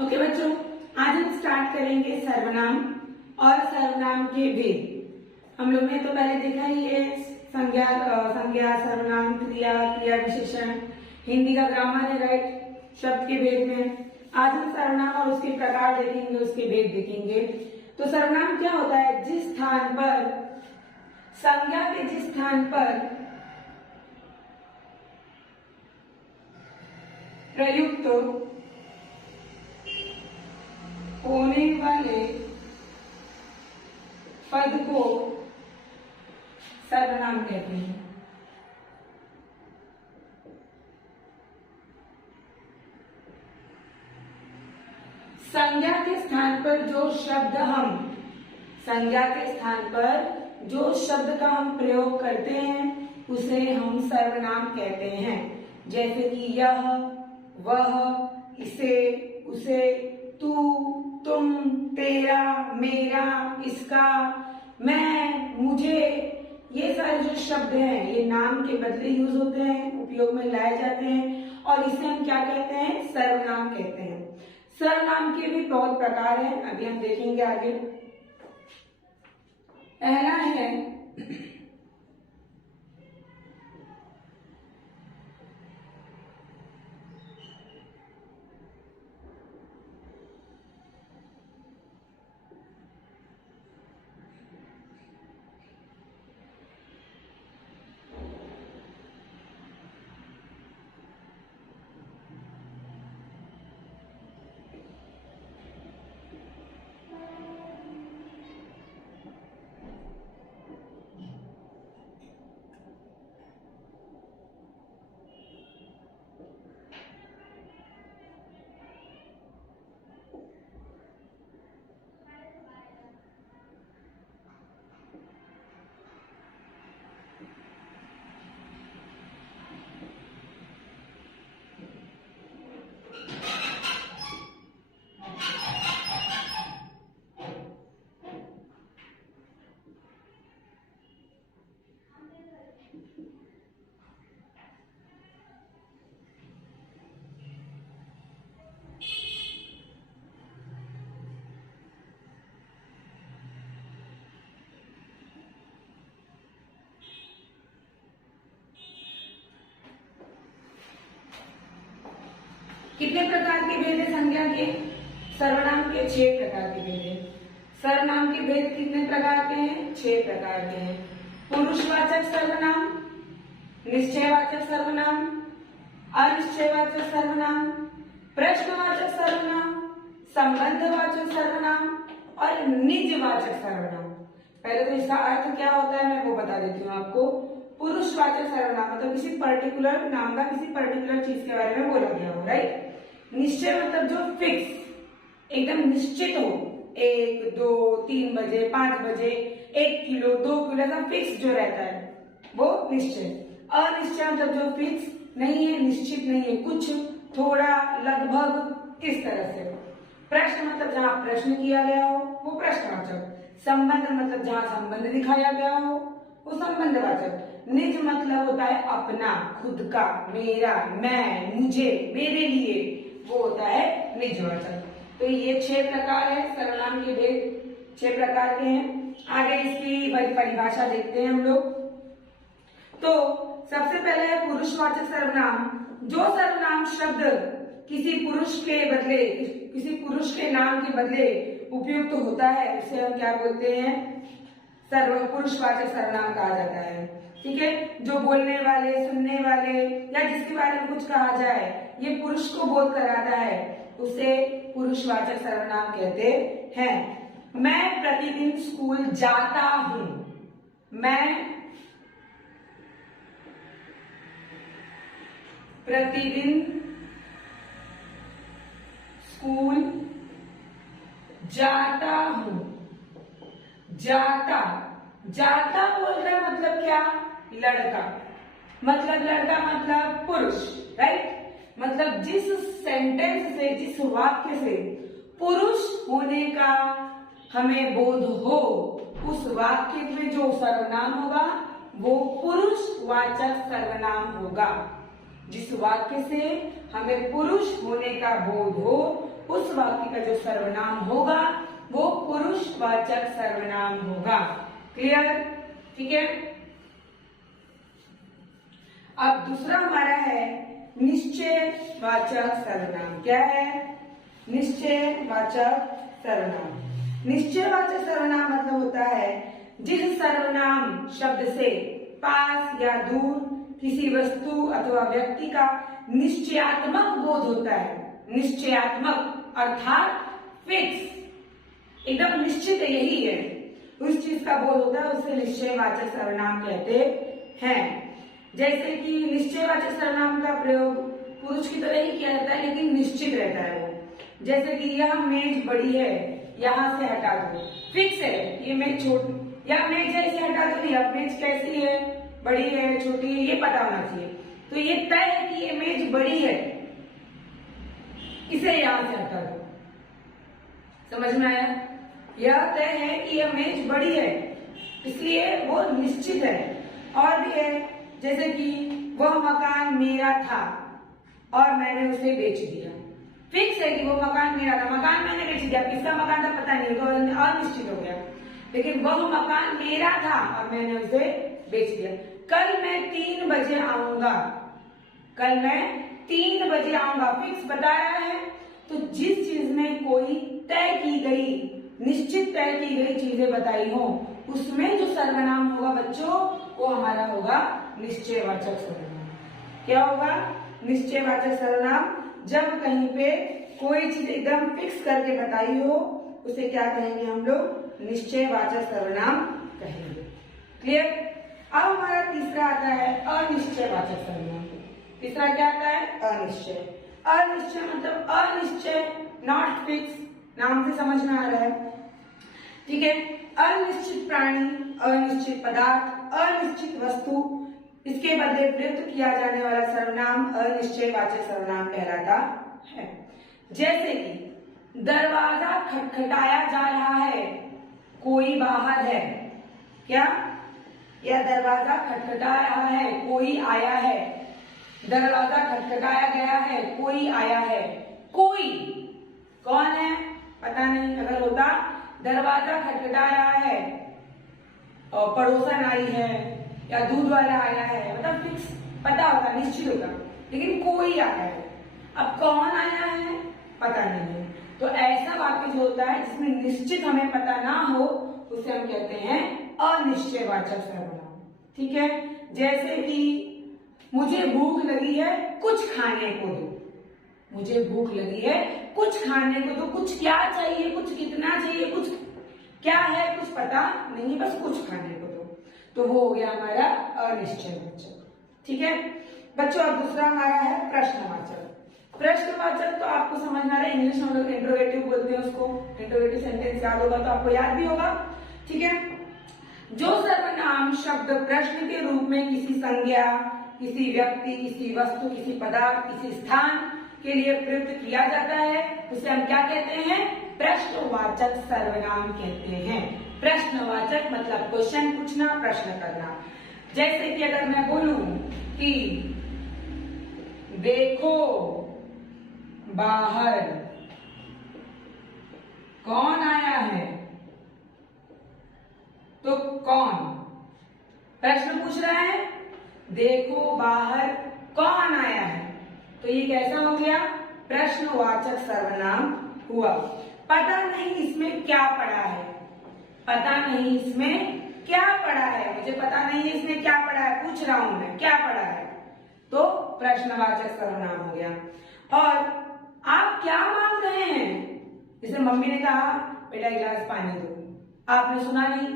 Okay बच्चों, आज हम स्टार्ट करेंगे सर्वनाम और सर्वनाम के भेद। हम लोग ने तो पहले देखा ही है संज्ञा, सर्वनाम, क्रिया, क्रिया विशेषण, हिंदी का ग्रामर है, राइट, शब्द के भेद में। आज हम सर्वनाम और उसके प्रकार देखेंगे, उसके भेद देखेंगे। तो सर्वनाम क्या होता है? जिस स्थान पर संज्ञा के जिस स्थान पर प्रयुक्त होने वाले पद को सर्वनाम कहते हैं। संज्ञा के स्थान पर जो शब्द जो शब्द का हम प्रयोग करते हैं उसे हम सर्वनाम कहते हैं। जैसे कि यह, वह, इसे, उसे, तू, तुम, तेरा, मेरा, इसका, मैं, मुझे, ये सारे जो शब्द हैं ये नाम के बदले यूज होते हैं, उपयोग में लाए जाते हैं और इसे हम क्या कहते हैं? सर्वनाम कहते हैं। सर्वनाम के भी बहुत प्रकार हैं, अभी हम देखेंगे आगे। पहला है कितने प्रकार के भेद है संज्ञा के? सर्वनाम के 6 प्रकार के भेद है। सर्वनाम के भेद कितने प्रकार के हैं? 6 प्रकार के हैं। पुरुषवाचक सर्वनाम, निश्चयवाचक सर्वनाम, अनिश्चयवाचक सर्वनाम, प्रश्नवाचक सर्वनाम, संबंधवाचक सर्वनाम और निजवाचक सर्वनाम। पहले तो इसका अर्थ क्या होता है मैं वो बता देती हूँ आपको। पुरुषवाचक सर्वनाम मतलब किसी पर्टिकुलर नाम का किसी पर्टिकुलर चीज के बारे में बोला गया हो, राइट। निश्चय मतलब जो फिक्स, एकदम निश्चित हो, 1, 2, 3 बजे, 5 बजे, 1 किलो, 2 किलो, ऐसा फिक्स जो रहता है वो निश्चय। अनिश्चय मतलब जो फिक्स नहीं है, निश्चित नहीं है, कुछ, थोड़ा, लगभग, इस तरह से। प्रश्न मतलब जहां प्रश्न किया गया हो वो प्रश्नवाचक। संबंध मतलब जहां संबंध दिखाया गया हो वो संबंधवाचक। निज मतलब होता है अपना, खुद का, मेरा, मैं, मुझे, मेरे लिए, वो होता है निजवाचक। तो ये 6 प्रकार है सर्वनाम के भेद, 6 प्रकार के हैं। आगे इसकी परिभाषा देखते हैं हम लोग। तो सबसे पहले है पुरुषवाचक सर्वनाम। जो सर्वनाम शब्द किसी पुरुष के नाम के बदले उपयुक्त होता है उसे हम क्या बोलते हैं? पुरुषवाचक सर्वनाम कहा जाता है। ठीक है, जो बोलने वाले, सुनने वाले या जिसके बारे में कुछ कहा जाए ये पुरुष को बोध कराता है उसे पुरुषवाचक सर्वनाम कहते हैं। मैं प्रतिदिन स्कूल जाता हूं। मैं प्रतिदिन स्कूल जाता हूं। जाता बोल रहा मतलब क्या? लड़का, मतलब पुरुष, राइट। मतलब जिस सेंटेंस से, जिस वाक्य से पुरुष होने का हमें बोध हो उस वाक्य में जो सर्वनाम होगा वो पुरुषवाचक सर्वनाम होगा। जिस वाक्य से हमें पुरुष होने का बोध हो उस उस वाक्य का जो सर्वनाम होगा वो पुरुषवाचक सर्वनाम होगा। क्लियर? ठीक है। अब दूसरा हमारा है निश्चयवाचक सर्वनाम। क्या है? निश्चयवाचक सर्वनाम। निश्चयवाचक सर्वनाम मतलब होता है जिस सर्वनाम शब्द से पास या दूर किसी वस्तु अथवा व्यक्ति का निश्चयात्मक बोध होता है। निश्चयात्मक अर्थात फिक्स, एकदम निश्चित है, यही है, उस चीज का बोध होता है, उसे निश्चयवाचक सर्वनाम कहते हैं। जैसे कि निश्चयवाचक सर्वनाम का प्रयोग पुरुष की तरह ही किया जाता है, लेकिन निश्चित रहता है वो। जैसे कि यह मेज बड़ी है, यहाँ से हटा दो, फिक्स है, ये मेज छोटी, यह मेज है, इसे हटा दो नहीं, अब मेज कैसी है, बड़ी है, छोटी है, ये पता होना चाहिए। तो ये तय है कि ये मेज बड़ी है, इसे यहां से हटा दो। समझ में आया? यह तय है कि यह मेज बड़ी है, इसलिए वो निश्चित है। और भी है, जैसे कि वह मकान मेरा था और मैंने उसे बेच दिया। फिक्स है कि वो मकान मेरा था, मकान मैंने बेच दिया, किसका मकान था पता नहीं, तो अनिश्चित हो गया। लेकिन वह मकान मेरा था और मैंने उसे बेच दिया। कल मैं 3 बजे आऊंगा, कल मैं 3 बजे आऊंगा, फिक्स बताया है। तो जिस चीज में कोई तय की गई, निश्चित तय की गई चीजें बताई हो, उसमें जो सर्वनाम होगा बच्चों वो हमारा होगा निश्चयवाचक सर्वनाम। क्या होगा? निश्चयवाचक सर्वनाम। जब कहीं पे कोई चीज एकदम फिक्स करके बताई हो उसे क्या कहेंगे हम लोग? निश्चयवाचक सर्वनाम कहेंगे। क्लियर? अब हमारा तीसरा आता है अनिश्चयवाचक सर्वनाम। तीसरा क्या आता है? अनिश्चय। अनिश्चय मतलब अनिश्चय, नॉट फिक्स, नाम से समझ में आ रहा है। ठीक है। अनिश्चित प्राणी, अनिश्चित पदार्थ, अनिश्चित वस्तु, इसके बदले प्रयुक्त किया जाने वाला सर्वनाम अनिश्चयवाचक सर्वनाम कहलाता है। जैसे कि दरवाजा खटखटाया जा रहा है, कोई बाहर है। क्या? यह दरवाजा खटखटा रहा है, कोई आया है। दरवाजा खटखटाया गया है, कोई आया है। कोई कौन है पता नहीं। अगर होता दरवाजा खटखटा रहा है और पड़ोसन आई है या दूध वाला आया है, मतलब फिक्स पता होता, निश्चित होता। लेकिन कोई आया है, अब कौन आया है पता नहीं है। तो ऐसा वाक्य जो होता है जिसमें निश्चित हमें पता ना हो उसे हम कहते हैं अनिश्चयवाचक सर्वनाम। ठीक है। जैसे कि मुझे भूख लगी है, कुछ खाने को दो। मुझे भूख लगी है, कुछ खाने को दो। कुछ क्या चाहिए, कुछ कितना चाहिए, कुछ क्या है कुछ पता नहीं, बस कुछ खाने को दो। तो वो हो गया हमारा अनिश्चयवाचक। ठीक है बच्चों। अब दूसरा हमारा है प्रश्नवाचक। प्रश्नवाचक तो आपको समझ में आ रहा है, इंग्लिश में हम लोग इंट्रोगेटिव बोलते हैं उसको। इंट्रोगेटिव सेंटेंस याद होगा तो आपको याद भी होगा। ठीक है। जो सर्वनाम शब्द प्रश्न के रूप में किसी संज्ञा, किसी व्यक्ति, किसी वस्तु, किसी पदार्थ, किसी स्थान के लिए प्रयुक्त किया जाता है उसे हम क्या कहते हैं? प्रश्नवाचक सर्वनाम कहते हैं। प्रश्नवाचक मतलब क्वेश्चन पूछना, प्रश्न करना। जैसे कि अगर मैं बोलूं कि देखो बाहर कौन आया है, तो कौन प्रश्न पूछ रहा है, देखो बाहर कौन आया है, तो ये कैसा हो गया? प्रश्नवाचक सर्वनाम हुआ। पता नहीं इसमें क्या पड़ा है, पता नहीं इसमें क्या पड़ा है, मुझे पता नहीं है इसमें क्या पड़ा है, पूछ रहा हूं मैं क्या पड़ा है, तो प्रश्नवाचक सर्वनाम हो गया। और आप क्या मांग रहे हैं? जैसे मम्मी ने कहा बेटा एक गिलास पानी दो, आपने सुना नहीं,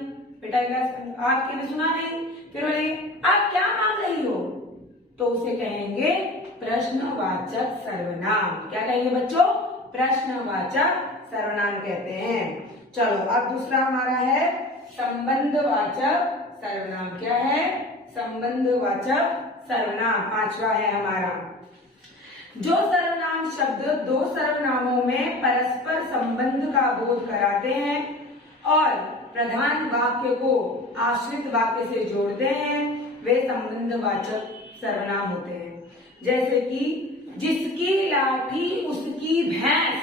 बेटा एक गिलास पानी, आपने सुना नहीं, फिर बोले आप क्या मांग रही हो, तो उसे कहेंगे प्रश्नवाचक सर्वनाम। क्या कहेंगे बच्चों? प्रश्नवाचक सर्वनाम कहते हैं। चलो अब दूसरा हमारा है संबंधवाचक सर्वनाम। क्या है? संबंधवाचक सर्वनाम। पांचवा है हमारा। जो सर्वनाम शब्द दो सर्वनामों में परस्पर संबंध का बोध कराते हैं और प्रधान वाक्य को आश्रित वाक्य से जोड़ते हैं, वे संबंधवाचक सर्वनाम होते हैं। जैसे कि जिसकी लाठी उसकी भैंस,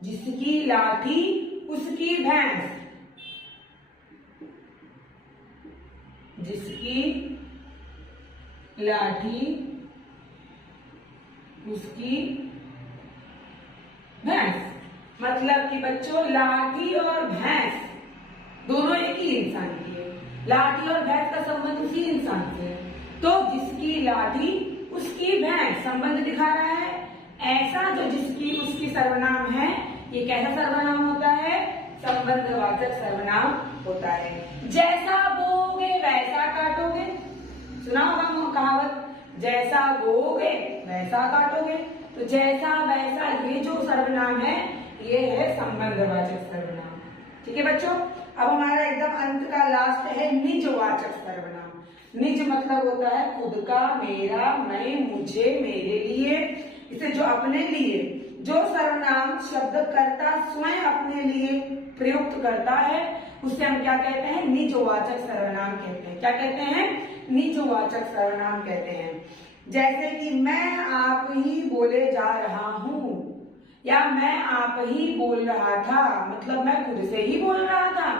जिसकी लाठी उसकी भैंस, जिसकी लाठी उसकी भैंस। मतलब कि बच्चों लाठी और भैंस दोनों एक ही इंसान की है। लाठी और भैंस का संबंध उसी इंसान से है, तो जिसकी लाठी उसकी भैंस संबंध दिखा रहा है। ऐसा जो जिसकी उसकी सर्वनाम है, ये कैसा सर्वनाम होता है? संबंधवाचक सर्वनाम होता है। जैसा बोओगे वैसा काटोगे, सुना होगा कहावत, जैसा बोओगे वैसा काटोगे। तो जैसा वैसा ये जो सर्वनाम है ये है संबंधवाचक सर्वनाम। ठीक है बच्चों, अब हमारा एकदम अंत का लास्ट है निजवाचक सर्वनाम। निज मतलब होता है खुद का, मेरा, मैं, मुझे, मेरे लिए। इसे जो अपने लिए जो सर्वनाम शब्दकर्ता स्वयं अपने लिए प्रयुक्त करता है उसे हम क्या कहते हैं? निजवाचक सर्वनाम कहते हैं। क्या कहते हैं? निजवाचक सर्वनाम कहते हैं। जैसे कि मैं आप ही बोले जा रहा हूं, या मैं आप ही बोल रहा था, मतलब मैं खुद से ही बोल रहा था।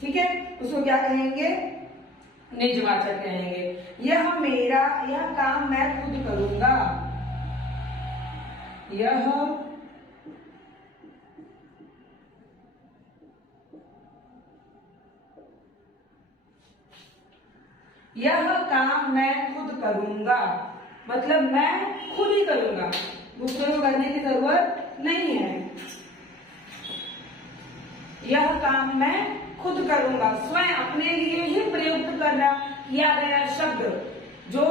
ठीक है, उसको क्या कहेंगे? निजवाचक कहेंगे। यह मेरा, यह काम मैं खुद करूंगा, यह काम मैं खुद करूंगा, मतलब मैं खुद ही करूंगा, दूसरे को करने की जरूरत नहीं है। यह काम मैं खुद करूंगा, स्वयं अपने लिए ही प्रयुक्त करना किया गया शब्द जो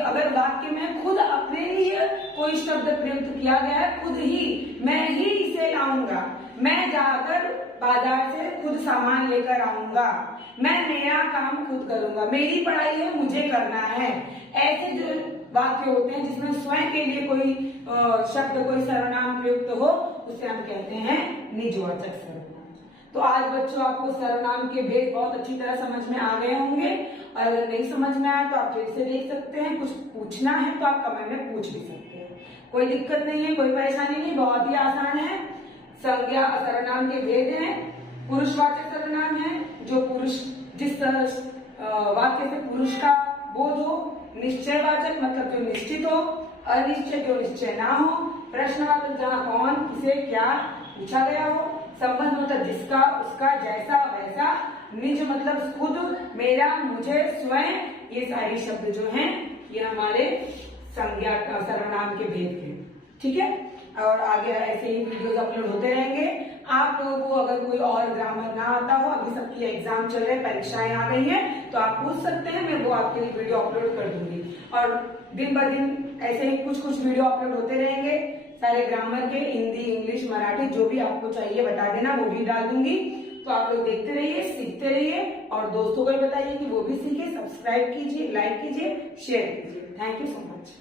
अगर वाक्य में खुद अपने लिए कोई शब्द प्रयुक्त किया गया है, खुद ही, मैं ही इसे लाऊंगा, मैं जाकर बाजार से खुद सामान लेकर आऊंगा, मैं मेरा काम खुद करूंगा, मेरी पढ़ाई है मुझे करना है। ऐसे जो वाक्य होते हैं जिसमें स्वयं के लिए कोई शब्द, कोई सर्वनाम प्रयुक्त हो, उसे हम कहते हैं निजवाचक सर्वनाम। तो आज बच्चों आपको सर्वनाम के भेद बहुत अच्छी तरह समझ में आ गए होंगे, और अगर नहीं समझ में आया तो आप फिर से देख सकते हैं। कुछ पूछना है तो आप कमेंट में पूछ भी सकते हैं, कोई दिक्कत नहीं है, कोई परेशानी नहीं, बहुत ही आसान है। संज्ञा सर्वनाम के भेद हैं। पुरुषवाचक सर्वनाम है जो पुरुष, जिस वाक्य से पुरुष का बोध हो। निश्चयवाचक मतलब जो निश्चित हो। अनिश्चय जो निश्चय ना हो। प्रश्नवाचक जहाँ कौन, किसे, क्या पूछा गया हो। संबंध मतलब जिसका, उसका, जैसा, वैसा। निज मतलब खुद, मेरा, मुझे, स्वयं। ये सारे शब्द जो हैं ये हमारे संज्ञा सर्वनाम के भेद हैं। ठीक है, और आगे ऐसे ही वीडियोस अपलोड होते रहेंगे। आप लोगों को अगर कोई और ग्रामर ना आता हो, अभी सबकी एग्जाम चल रहे, परीक्षाएं आ गई हैं, तो आप पूछ सकते हैं, मैं वो आपके लिए वीडियो अपलोड कर दूंगी। और दिन ब दिन ऐसे ही कुछ कुछ वीडियो अपलोड होते रहेंगे, सारे ग्रामर के, हिंदी, इंग्लिश, मराठी, जो भी आपको चाहिए बता देना, वो भी डाल दूंगी। तो आप लोग देखते रहिए, सीखते रहिए, और दोस्तों को भी बताइए कि वो भी सीखे। सब्सक्राइब कीजिए, लाइक कीजिए, शेयर कीजिए। Thank you so much.